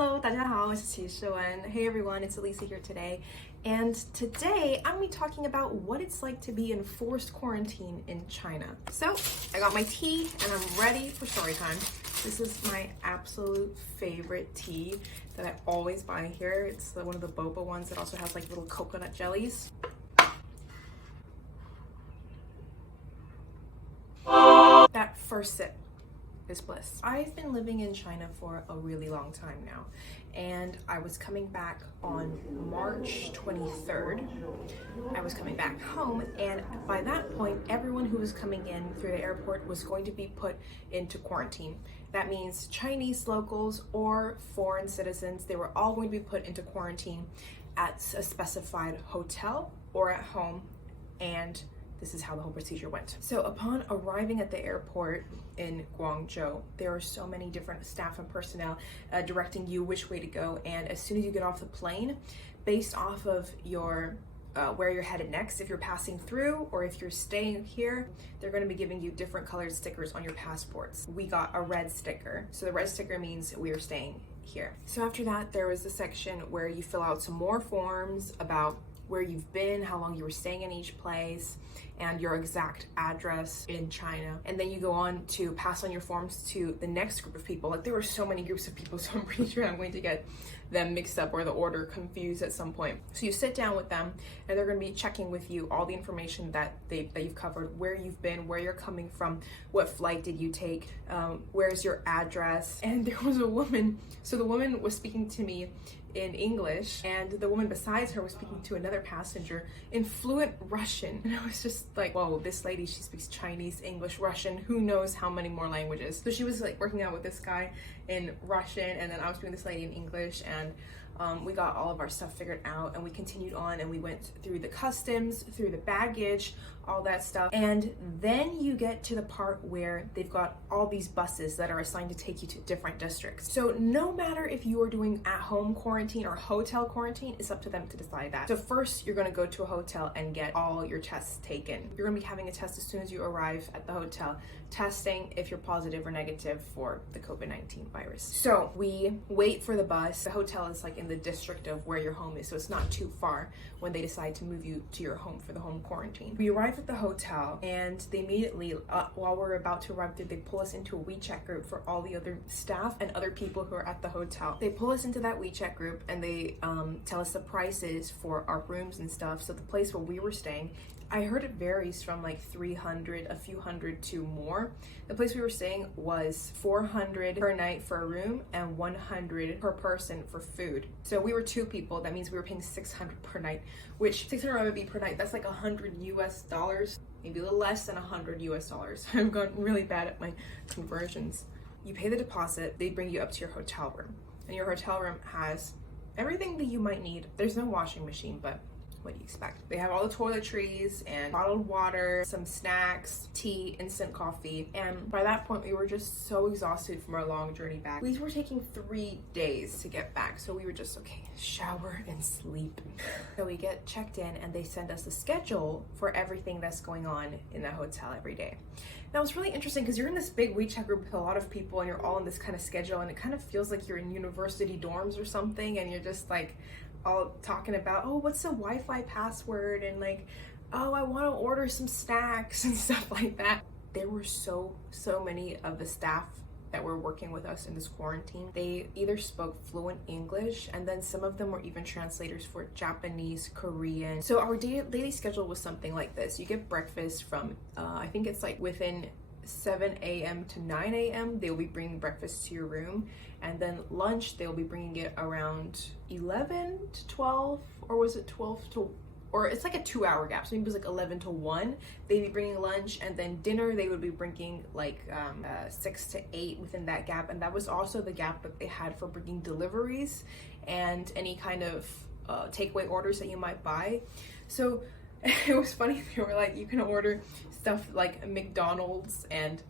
Hello, 大家好，我是齐世文. Hey everyone, it's Elisa here today. And today I'm going to be talking about what it's like to be in forced quarantine in China. So I got my tea and I'm ready for story time. This is my absolute favorite tea that I always buy here. It's one of the boba ones that also has like little coconut jellies. That first sip is bliss. I've been living in China for a really long time now, and I was coming back on March 23rd. I was coming back home, and by that point, everyone who was coming in through the airport was going to be put into quarantine. That means Chinese locals or foreign citizens, they were all going to be put into quarantine at a specified hotel or at home, and this is how the whole procedure went. So upon arriving at the airport in Guangzhou, there are so many different staff and personnel directing you which way to go. And as soon as you get off the plane, based off of your where you're headed next, if you're passing through or if you're staying here, they're going to be giving you different colored stickers on your passports. We got a red sticker. So the red sticker means we are staying here. So after that, there was a section where you fill out some more forms about where you've been, how long you were staying in each place, and your exact address in China. And then you go on to pass on your forms to the next group of people. Like, there were so many groups of people, so I'm pretty sure I'm going to get them mixed up or the order confused at some point. So you sit down with them and they're going to be checking with you all the information that you've covered, where you've been, where you're coming from, what flight did you take, where's your address. And there was a woman, so the woman was speaking to me in English, and the woman besides her was speaking to another passenger in fluent Russian. And I was just like, whoa, this lady, she speaks Chinese, English, Russian, who knows how many more languages. So she was like working out with this guy in Russian, and then I was doing this lady in English, and we got all of our stuff figured out, and we continued on, and we went through the customs, through the baggage, all that stuff. And then you get to the part where they've got all these buses that are assigned to take you to different districts. So no matter if you are doing at-home quarantine or hotel quarantine, it's up to them to decide that. So first, you're gonna go to a hotel and get all your tests taken. You're gonna be having a test as soon as you arrive at the hotel, testing if you're positive or negative for the COVID-19 virus. So we wait for the bus. The hotel is like in the district of where your home is, so it's not too far when they decide to move you to your home for the home quarantine. We arrive at the hotel, and they immediately, while we're about to arrive, they pull us into a WeChat group for all the other staff and other people who are at the hotel. They pull us into that WeChat group, and they tell us the prices for our rooms and stuff. So the place where we were staying, I heard it varies from like 300, a few hundred to more. The place we were staying was 400 per night for a room and 100 per person for food. So we were two people. That means we were paying 600 per night, which 600 RMB per night, that's like $100 US, maybe a little less than $100 US. I've gotten really bad at my conversions. You pay the deposit, they bring you up to your hotel room, and your hotel room has everything that you might need. There's no washing machine, but what do you expect? They have all the toiletries and bottled water, some snacks, tea, instant coffee. And by that point, we were just so exhausted from our long journey back. We were taking 3 days to get back. So we were just, okay, shower and sleep. So we get checked in, and they send us a schedule for everything that's going on in the hotel every day. Now, it's really interesting because you're in this big WeChat group with a lot of people, and you're all in this kind of schedule, and it kind of feels like you're in university dorms or something, and you're just like all talking about, oh, what's the Wi-Fi password, and like, oh, I want to order some snacks and stuff like that. There were so many of the staff that were working with us in this quarantine. They either spoke fluent English, and then some of them were even translators for Japanese, Korean. So our daily schedule was something like this. You get breakfast from, I think it's like within 7 a.m. to 9 a.m. they'll be bringing breakfast to your room, and then lunch they'll be bringing it around 11 to 12, or was it 12 to, or it's like a 2-hour gap, so maybe it was like 11 to 1 they'd be bringing lunch, and then dinner they would be bringing like 6 to 8 within that gap. And that was also the gap that they had for bringing deliveries and any kind of takeaway orders that you might buy. So it was funny, they were like, you can order stuff like McDonald's and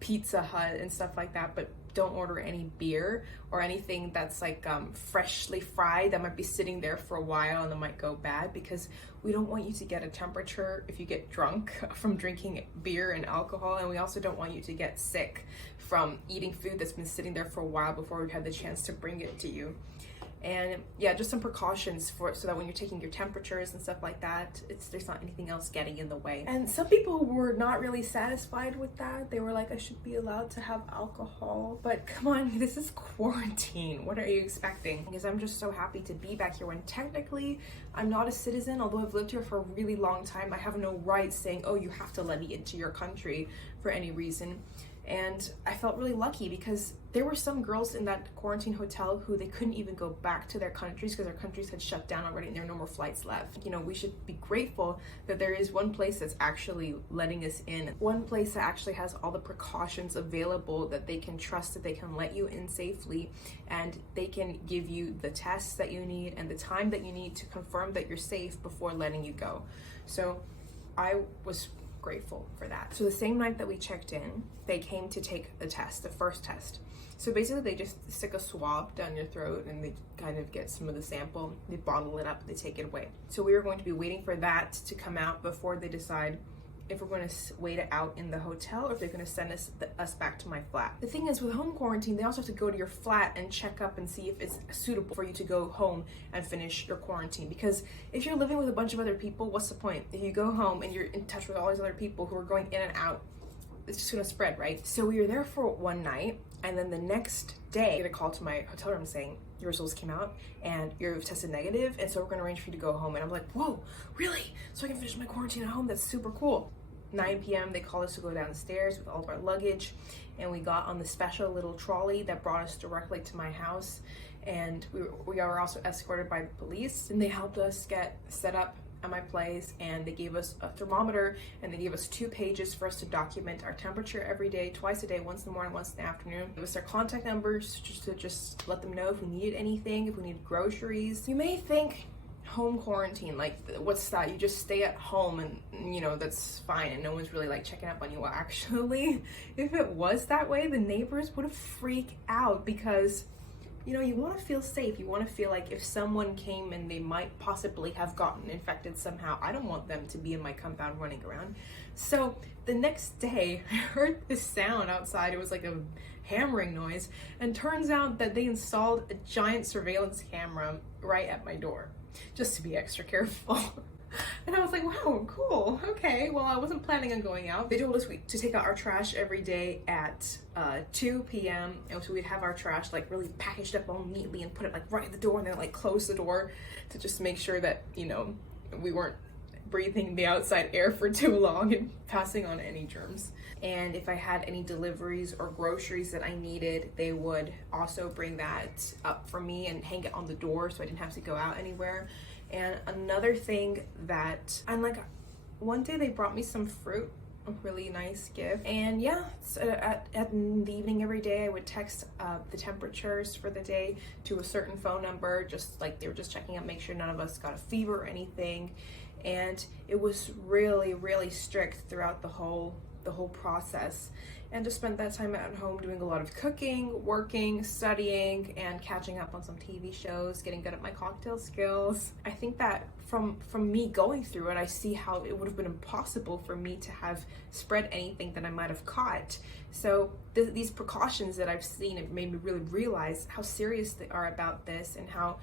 Pizza Hut and stuff like that, but don't order any beer or anything that's like freshly fried that might be sitting there for a while and it might go bad, because we don't want you to get a temperature if you get drunk from drinking beer and alcohol, and we also don't want you to get sick from eating food that's been sitting there for a while before we've had the chance to bring it to you. And yeah, just some precautions so that when you're taking your temperatures and stuff like that, there's not anything else getting in the way. And some people were not really satisfied with that. They were like, I should be allowed to have alcohol. But come on, this is quarantine. What are you expecting? Because I'm just so happy to be back here when technically I'm not a citizen. Although I've lived here for a really long time, I have no right saying, oh, you have to let me into your country for any reason. And I felt really lucky because there were some girls in that quarantine hotel who they couldn't even go back to their countries because their countries had shut down already and there were no more flights left. You know, we should be grateful that there is one place that's actually letting us in. One place that actually has all the precautions available, that they can trust that they can let you in safely, and they can give you the tests that you need and the time that you need to confirm that you're safe before letting you go. So I was grateful for that. So the same night that we checked in, they came to take the test, the first test. So basically they just stick a swab down your throat and they kind of get some of the sample, they bottle it up, they take it away. So we were going to be waiting for that to come out before they decide if we're going to wait it out in the hotel or if they're going to send us back to my flat. The thing is, with home quarantine, they also have to go to your flat and check up and see if it's suitable for you to go home and finish your quarantine. Because if you're living with a bunch of other people, what's the point? If you go home and you're in touch with all these other people who are going in and out, it's just going to spread, right? So we were there for one night, and then the next day, I get a call to my hotel room saying, your results came out and you're tested negative, and so we're going to arrange for you to go home. And I'm like, whoa, really? So I can finish my quarantine at home? That's super cool. 9 p.m. they called us to go downstairs with all of our luggage, and we got on the special little trolley that brought us directly to my house. And we were also escorted by the police, and they helped us get set up at my place, and they gave us a thermometer and they gave us 2 pages for us to document our temperature every day, twice a day, once in the morning, once in the afternoon. It was their contact numbers just let them know if we needed anything, if we needed groceries. You may think home quarantine, like, what's that? You just stay at home and, you know, that's fine and no one's really like checking up on you. Well, actually, if it was that way, the neighbors would freak out because, you know, you want to feel safe. You want to feel like if someone came and they might possibly have gotten infected somehow, I don't want them to be in my compound running around. So the next day, I heard this sound outside. It was like a hammering noise, and turns out that they installed a giant surveillance camera right at my door, just to be extra careful. And I was like, wow, cool, okay, well, I wasn't planning on going out. They told us to take out our trash every day at 2 p.m. and so we'd have our trash like really packaged up all neatly and put it like right at the door, and then like close the door to just make sure that, you know, we weren't breathing the outside air for too long and passing on any germs. And if I had any deliveries or groceries that I needed, they would also bring that up for me and hang it on the door so I didn't have to go out anywhere. And another thing that, and like one day they brought me some fruit, a really nice gift. And yeah, so at the evening every day I would text the temperatures for the day to a certain phone number, just like they were just checking up, make sure none of us got a fever or anything. And it was really, really strict throughout the whole process. And just spent that time at home doing a lot of cooking, working, studying, and catching up on some TV shows, getting good at my cocktail skills. I think that from me going through it, I see how it would have been impossible for me to have spread anything that I might have caught. So these precautions that I've seen, it made me really realize how serious they are about this and how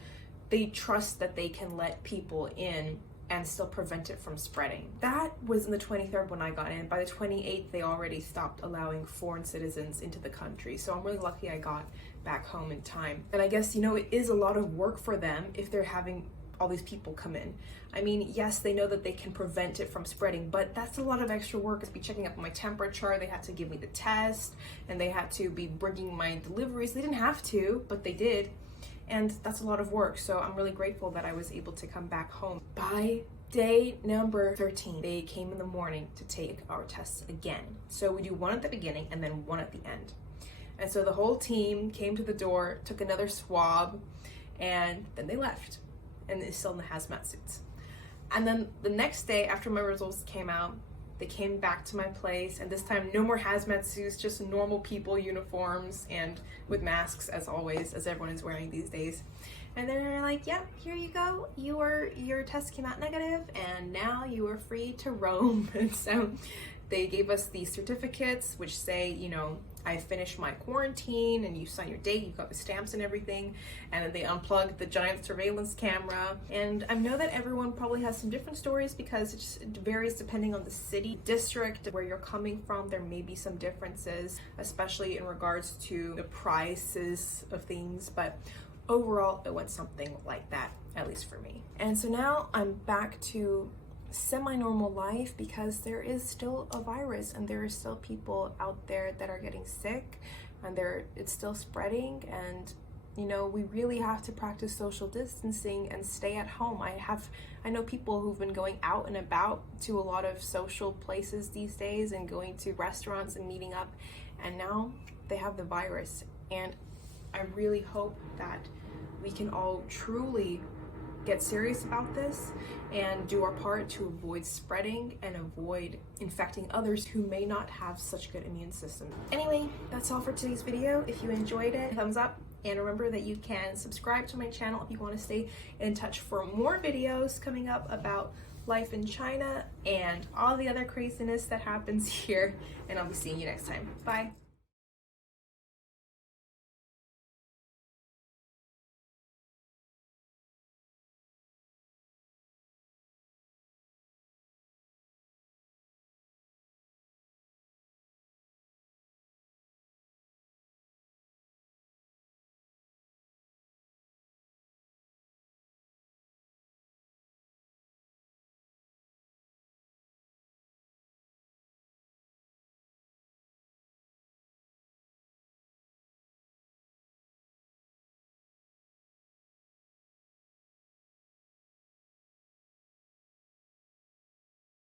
they trust that they can let people in and still prevent it from spreading. That was on the 23rd when I got in. By the 28th, they already stopped allowing foreign citizens into the country. So I'm really lucky I got back home in time. And I guess, you know, it is a lot of work for them if they're having all these people come in. I mean, yes, they know that they can prevent it from spreading, but that's a lot of extra work. It's be checking up on my temperature. They had to give me the test, and they had to be bringing my deliveries. They didn't have to, but they did. And that's a lot of work, so I'm really grateful that I was able to come back home. By day number 13, they came in the morning to take our tests again. So we do one at the beginning and then one at the end. And so the whole team came to the door, took another swab, and then they left. And they're still in the hazmat suits. And then the next day, after my results came out, They came back to my place, and this time no more hazmat suits, just normal people uniforms and with masks as always, as everyone is wearing these days. And they're like, yeah, here you go. Your test came out negative and now you are free to roam. And so they gave us these certificates which say, you know, I finished my quarantine, and you sign your date, you got the stamps and everything, and then they unplugged the giant surveillance camera. And I know that everyone probably has some different stories because it varies depending on the city, district, where you're coming from. There may be some differences, especially in regards to the prices of things, but overall it went something like that, at least for me. And so now I'm back to semi-normal life because there is still a virus and there are still people out there that are getting sick, and it's still spreading, and you know, we really have to practice social distancing and stay at home. I know people who've been going out and about to a lot of social places these days and going to restaurants and meeting up, and now they have the virus. And I really hope that we can all truly get serious about this and do our part to avoid spreading and avoid infecting others who may not have such good immune systems. Anyway, that's all for today's video. If you enjoyed it, thumbs up, and remember that you can subscribe to my channel if you want to stay in touch for more videos coming up about life in China and all the other craziness that happens here. And I'll be seeing you next time. Bye.